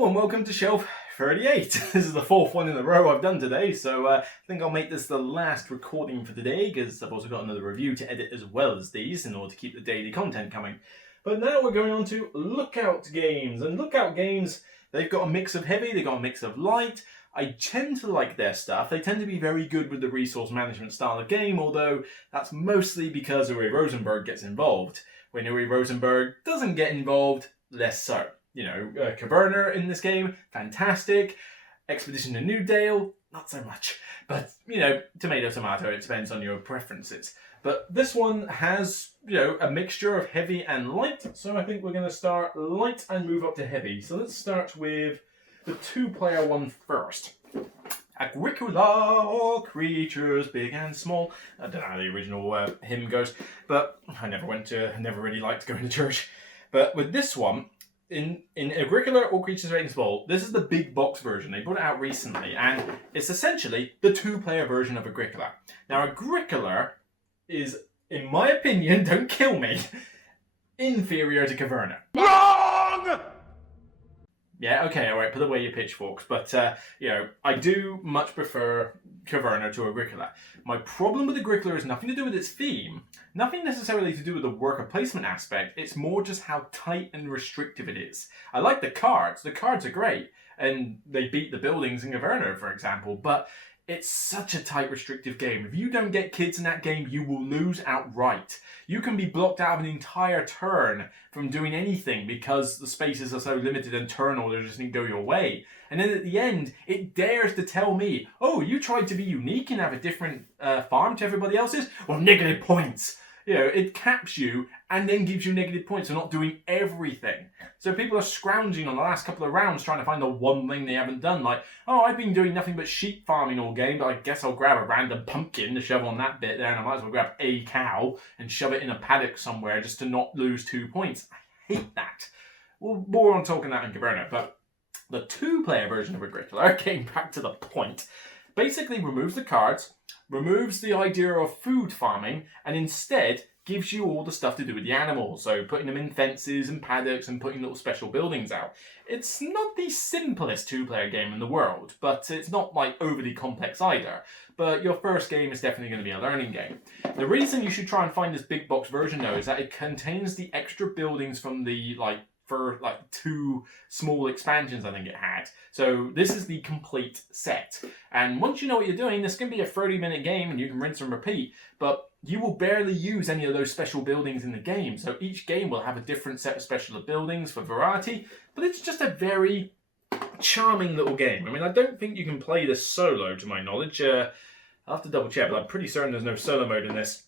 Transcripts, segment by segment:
Hello and welcome to Shelf 38. This is the fourth one in a row I've done today, so I think I'll make this the last recording for today because I've also got another review to edit as well as these in order to keep the daily content coming. But now we're going on to Lookout games, and Lookout games, they've got a mix of heavy, they've got a mix of light. I tend to like their stuff. They tend to be very good with the resource management style of game, although that's mostly because Uwe Rosenberg gets involved. When Uwe Rosenberg doesn't get involved, less so. You know, Caverna in this game, fantastic. Expedition to New Dale, not so much. But, you know, tomato, it depends on your preferences. But this one has, you know, a mixture of heavy and light. So I think we're going to start light and move up to heavy. So let's start with the two-player one first. Agricola, creatures big and small. I don't know how the original hymn goes, but I never really liked going to church. But with this one, in Agricola, all creatures big and small, this is the big box version. They brought it out recently, and it's essentially the two-player version of Agricola. Now, Agricola is, in my opinion, don't kill me, inferior to Caverna. Wrong! Yeah, okay, alright, put away your pitchforks. But, you know, I do much prefer Caverna to Agricola. My problem with Agricola is nothing to do with its theme, nothing necessarily to do with the worker placement aspect, it's more just how tight and restrictive it is. I like the cards are great, and they beat the buildings in Caverna, for example, but it's such a tight, restrictive game. If you don't get kids in that game, you will lose outright. You can be blocked out of an entire turn from doing anything because the spaces are so limited and turn orders just need to go your way. And then at the end, it dares to tell me, oh, you tried to be unique and have a different farm to everybody else's? Well, negative points. You know, it caps you and then gives you negative points for not doing everything. So people are scrounging on the last couple of rounds trying to find the one thing they haven't done. Like, oh, I've been doing nothing but sheep farming all game, but I guess I'll grab a random pumpkin to shove on that bit there, and I might as well grab a cow and shove it in a paddock somewhere just to not lose 2 points. I hate that. Well, more on talking that in Caverna, but the two-player version of Agricola, getting back to the point, basically removes the cards, removes the idea of food farming, and instead gives you all the stuff to do with the animals. So putting them in fences and paddocks and putting little special buildings out. It's not the simplest two-player game in the world, but it's not like overly complex either. But your first game is definitely going to be a learning game. The reason you should try and find this big box version though is that it contains the extra buildings from the for 2 small expansions I think it had. So this is the complete set. And once you know what you're doing, this can be a 30-minute game and you can rinse and repeat, but you will barely use any of those special buildings in the game. So each game will have a different set of special buildings for variety, but it's just a very charming little game. I mean, I don't think you can play this solo to my knowledge. I'll have to double check, but I'm pretty certain there's no solo mode in this.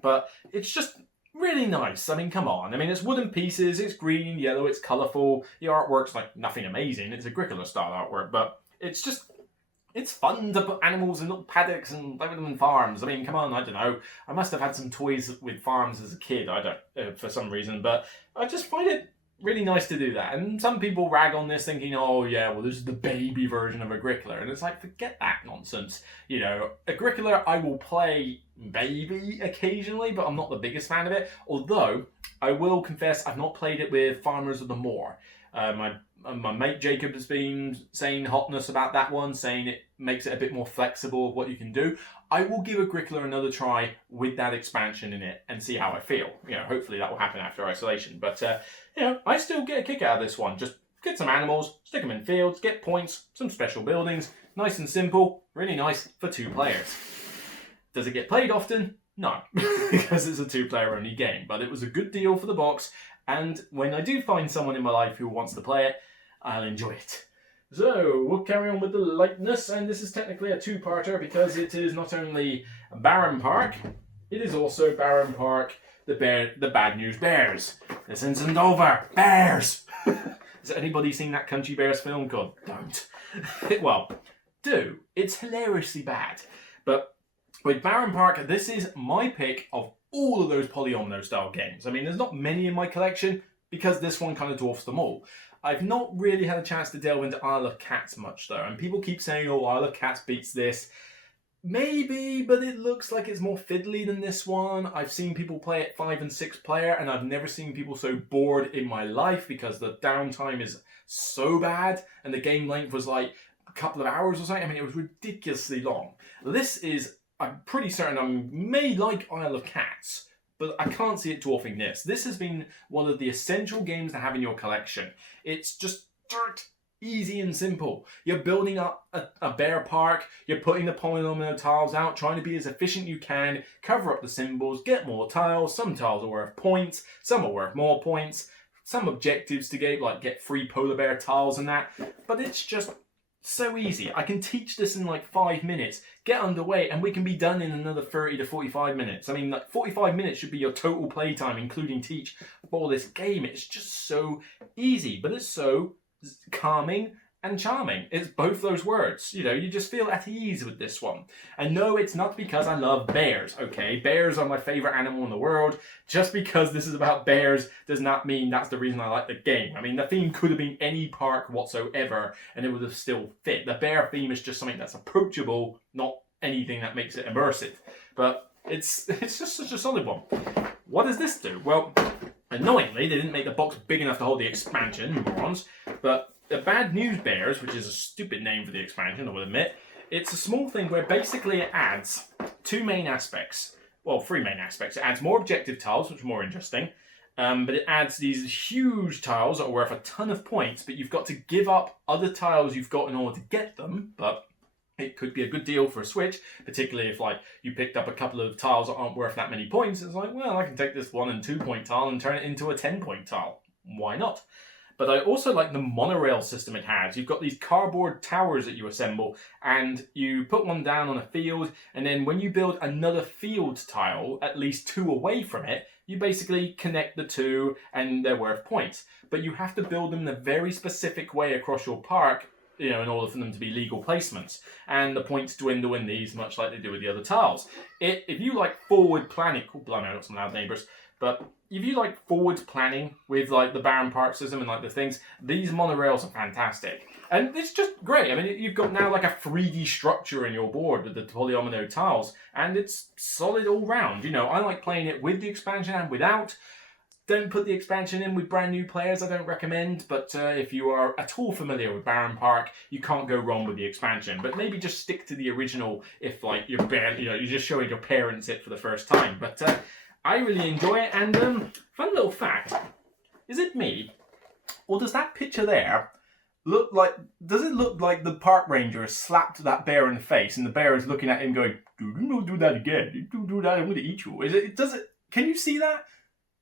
But it's just really nice. I mean, come on. I mean, it's wooden pieces, it's green, yellow, it's colourful. The artwork's like nothing amazing. It's Agricola style artwork, but it's just, it's fun to put animals in little paddocks and play with them in farms. I mean, come on, I don't know. I must have had some toys with farms as a kid, I don't, for some reason, but I just find it really nice to do that. And some people rag on this thinking, oh yeah, well this is the baby version of Agricola. And it's like, forget that nonsense. You know, Agricola I will play maybe occasionally, but I'm not the biggest fan of it. Although, I will confess, I've not played it with Farmers of the Moor. My mate Jacob has been saying hotness about that one, saying it makes it a bit more flexible of what you can do. I will give Agricola another try with that expansion in it and see how I feel. You know, hopefully that will happen after isolation. But, you know, I still get a kick out of this one. Just get some animals, stick them in fields, get points, some special buildings. Nice and simple, really nice for 2 players. Does it get played often? No, because it's a 2-player only game. But it was a good deal for the box, and when I do find someone in my life who wants to play it, I'll enjoy it. So, we'll carry on with the lightness, and this is technically a 2-parter because it is not only Baron Park, it is also Baron Park, the Bad News Bears. This isn't over. Bears! Has anybody seen that Country Bears film called? Don't. Well, do. It's hilariously bad. But with Baron Park, this is my pick of all of those polyomino style games. I mean, there's not many in my collection because this one kind of dwarfs them all. I've not really had a chance to delve into Isle of Cats much though, and people keep saying, oh, Isle of Cats beats this. Maybe, but it looks like it's more fiddly than this one. I've seen people play it 5 and 6 player, and I've never seen people so bored in my life because the downtime is so bad, and the game length was like a couple of hours or something. I mean, it was ridiculously long. This is, I'm pretty certain I may like Isle of Cats, but I can't see it dwarfing this. This has been one of the essential games to have in your collection. It's just dirt easy and simple. You're building up a bear park, you're putting the polynomial tiles out, trying to be as efficient you can, cover up the symbols, get more tiles. Some tiles are worth points, some are worth more points, some objectives to get, like get free polar bear tiles and that, but it's just so easy. I can teach this in like 5 minutes, get underway, and we can be done in another 30 to 45 minutes. I mean, like 45 minutes should be your total playtime, including teach, for this game. It's just so easy, but it's so calming and charming. It's both those words. You know, you just feel at ease with this one. And no, it's not because I love bears, okay? Bears are my favorite animal in the world. Just because this is about bears does not mean that's the reason I like the game. I mean, the theme could have been any park whatsoever and it would have still fit. The bear theme is just something that's approachable, not anything that makes it immersive. But it's just such a solid one. What does this do? Well, annoyingly, they didn't make the box big enough to hold the expansion, morons. But the Bad News Bears, which is a stupid name for the expansion, I will admit, it's a small thing where basically it adds 2 main aspects. Well, 3 main aspects. It adds more objective tiles, which are more interesting. But it adds these huge tiles that are worth a ton of points, but you've got to give up other tiles you've got in order to get them. But it could be a good deal for a Switch, particularly if like you picked up a couple of tiles that aren't worth that many points. It's like, well, I can take this 1 and 2 point tile and turn it into a 10-point tile. Why not? But I also like the monorail system it has. You've got these cardboard towers that you assemble, and you put one down on a field, and then when you build another field tile, at least 2 away from it, you basically connect the 2, and they're worth points. But you have to build them in a very specific way across your park, you know, in order for them to be legal placements. And the points dwindle in these, much like they do with the other tiles. If you like forward planning, oh, blimey, I've got some loud neighbours, but if you like forward planning with like the Baron Park system and like the things, these monorails are fantastic. And it's just great. I mean, you've got now like a 3D structure in your board with the polyomino tiles, and it's solid all round. You know, I like playing it with the expansion and without. Don't put the expansion in with brand new players, I don't recommend, but if you are at all familiar with Baron Park, you can't go wrong with the expansion. But maybe just stick to the original if like you're just showing your parents it for the first time. But I really enjoy it, and fun little fact, is it me, or does that picture there look like, does it look like the park ranger has slapped that bear in the face and the bear is looking at him going, don't do that again, don't do that, I'm going to eat you. Can you see that?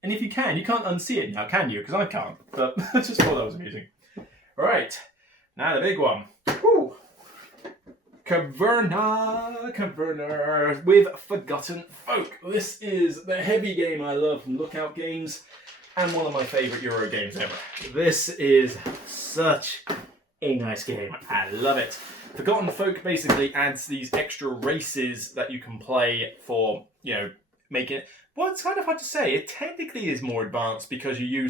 And if you can, you can't unsee it now, can you? Because I can't. But I just thought that was amusing. All right, now the big one. Woo! Caverna with Forgotten Folk. This is the heavy game I love from Lookout Games and one of my favourite Euro games ever. This is such a nice game. I love it. Forgotten Folk basically adds these extra races that you can play for, you know, making it. Well, it's kind of hard to say. It technically is more advanced because you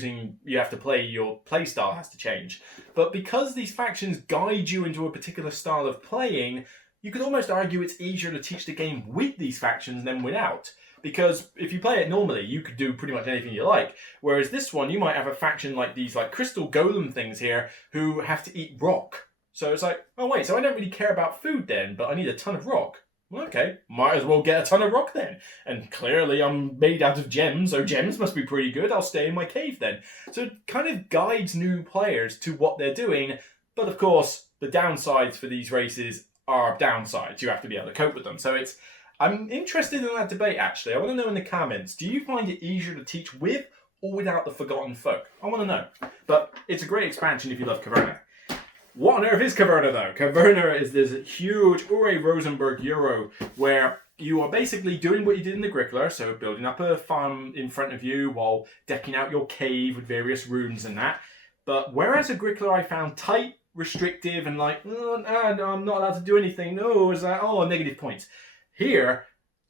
have to play, your play style has to change. But because these factions guide you into a particular style of playing, you could almost argue it's easier to teach the game with these factions than without. Because if you play it normally, you could do pretty much anything you like. Whereas this one, you might have a faction like these like crystal golem things here who have to eat rock. So it's like, oh wait, so I don't really care about food then, but I need a ton of rock. Okay, might as well get a ton of rock then. And clearly I'm made out of gems, so gems must be pretty good. I'll stay in my cave then. So it kind of guides new players to what they're doing. But of course, the downsides for these races are downsides. You have to be able to cope with them. So I'm interested in that debate actually. I want to know in the comments, do you find it easier to teach with or without the Forgotten Folk? I want to know. But it's a great expansion if you love Caverna. What on earth is Caverna though? Caverna is this huge Ure Rosenberg Euro where you are basically doing what you did in the Agricola, so building up a farm in front of you while decking out your cave with various runes and that. But whereas Agricola I found tight, restrictive, and like, oh, no, I'm not allowed to do anything. No, it's like, oh, negative points. Here,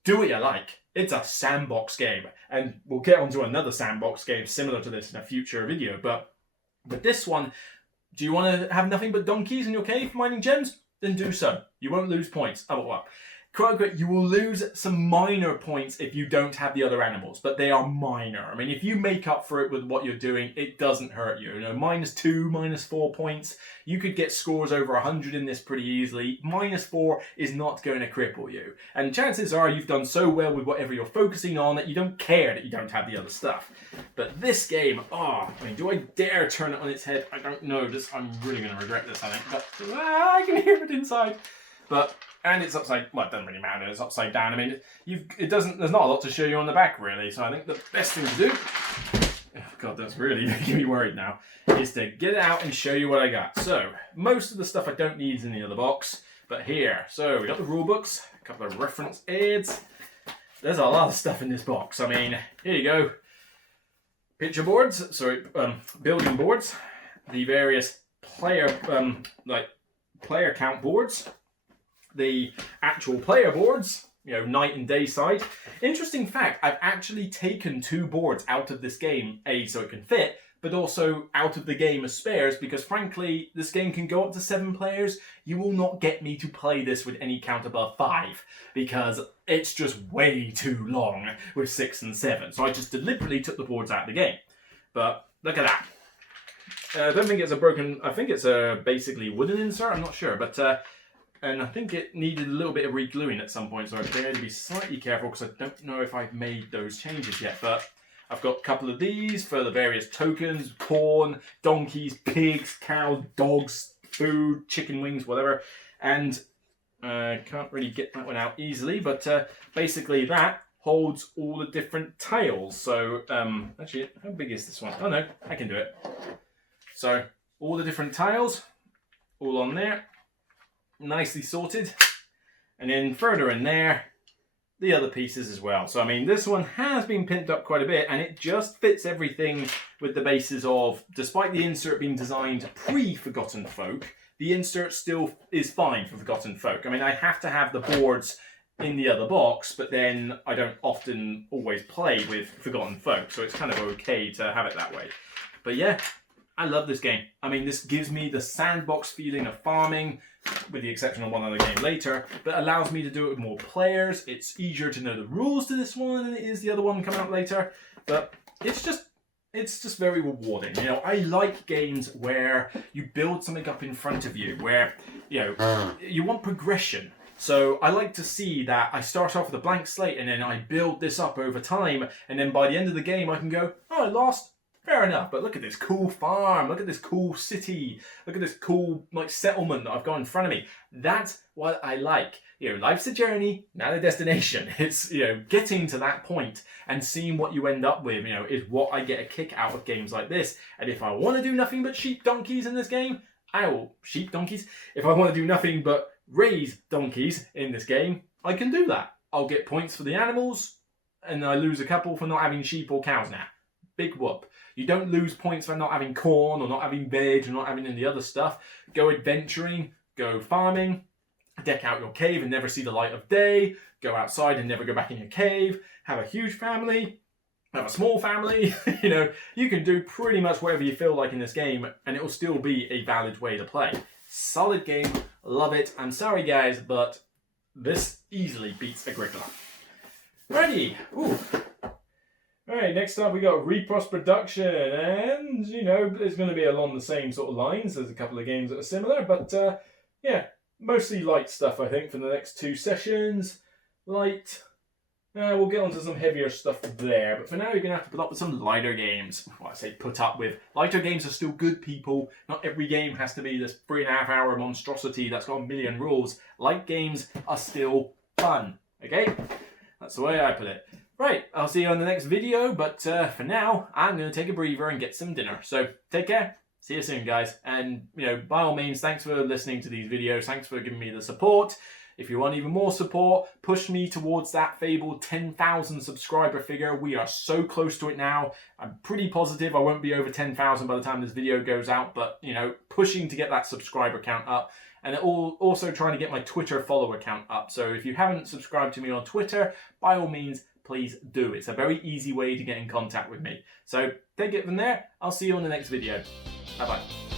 do what you like. It's a sandbox game. And we'll get onto another sandbox game similar to this in a future video. But with this one, do you want to have nothing but donkeys in your cave mining gems? Then do so. You won't lose points. Oh, well. quote unquote, you will lose some minor points if you don't have the other animals, but they are minor. I mean, if you make up for it with what you're doing, it doesn't hurt you. You know, -2, -4 points, you could get scores over 100 in this pretty easily. -4 is not going to cripple you. And chances are you've done so well with whatever you're focusing on that you don't care that you don't have the other stuff. But this game, I mean, do I dare turn it on its head? I don't know. I'm really going to regret this, I think. But I can hear it inside. And it's upside, well, it doesn't really matter, it's upside down. I mean, there's not a lot to show you on the back, really. So I think the best thing to do, oh God, that's really making me worried now, is to get it out and show you what I got. So, most of the stuff I don't need is in the other box, but here. So, we got the rule books, a couple of reference aids. There's a lot of stuff in this box. I mean, here you go. Picture boards, building boards, the various player count boards, the actual player boards, you know, night and day side. Interesting fact, I've actually taken 2 boards out of this game, so it can fit, but also out of the game as spares, because frankly, this game can go up to 7 players. You will not get me to play this with any count above 5, because it's just way too long with 6 and 7. So I just deliberately took the boards out of the game. But look at that. I don't think it's a broken, I think it's a basically wooden insert, I'm not sure, but and I think it needed a little bit of re-gluing at some point, so I better be slightly careful because I don't know if I've made those changes yet. But I've got a couple of these for the various tokens: corn, donkeys, pigs, cows, dogs, food, chicken wings, whatever. And can't really get that one out easily, but basically that holds all the different tiles. So actually, how big is this one? Oh no, I can do it. So all the different tiles, all on there. Nicely sorted, and then further in there the other pieces as well. So I mean, this one has been pimped up quite a bit, and it just fits everything with the basis of, despite the insert being designed pre-Forgotten Folk, the insert still is fine for Forgotten Folk. I mean, I have to have the boards in the other box, but then I don't often always play with Forgotten Folk, so it's kind of okay to have it that way. But yeah, I love this game. I mean, this gives me the sandbox feeling of farming, with the exception of one other game later, but allows me to do it with more players. It's easier to know the rules to this one than it is the other one coming out later, but it's just very rewarding. You know, I like games where you build something up in front of you, where, you know, you want progression. So I like to see that I start off with a blank slate and then I build this up over time, and then by the end of the game I can go, oh, I lost. Fair enough, but look at this cool farm, look at this cool city, look at this cool settlement that I've got in front of me. That's what I like. You know, life's a journey, not a destination. It's, you know, getting to that point and seeing what you end up with, you know, is what I get a kick out of games like this. And if I want to do nothing but sheep donkeys in this game, I will sheep donkeys. If I want to do nothing but raise donkeys in this game, I can do that. I'll get points for the animals, and I lose a couple for not having sheep or cows now. Big whoop. You don't lose points for not having corn or not having veg or not having any other stuff. Go adventuring, go farming, deck out your cave and never see the light of day, go outside and never go back in your cave, have a huge family, have a small family. You know, you can do pretty much whatever you feel like in this game and it will still be a valid way to play. Solid game, love it. I'm sorry guys, but this easily beats Agricola. Ready. Ooh. Alright, next up we got Repros Production, and, you know, it's going to be along the same sort of lines. There's a couple of games that are similar, but, yeah, mostly light stuff, I think, for the next 2 sessions. Light. We'll get onto some heavier stuff there, but for now you're going to have to put up with some lighter games. Well, I say put up with. Lighter games are still good, people. Not every game has to be this 3.5-hour monstrosity that's got a million rules. Light games are still fun, okay? That's the way I put it. Right, I'll see you on the next video, but for now, I'm going to take a breather and get some dinner. So, take care. See you soon, guys. And, you know, by all means, thanks for listening to these videos. Thanks for giving me the support. If you want even more support, push me towards that fabled 10,000 subscriber figure. We are so close to it now. I'm pretty positive I won't be over 10,000 by the time this video goes out, but, you know, pushing to get that subscriber count up. And also trying to get my Twitter follower count up. So if you haven't subscribed to me on Twitter, by all means, please do. It's a very easy way to get in contact with me. So take it from there. I'll see you on the next video. Bye-bye.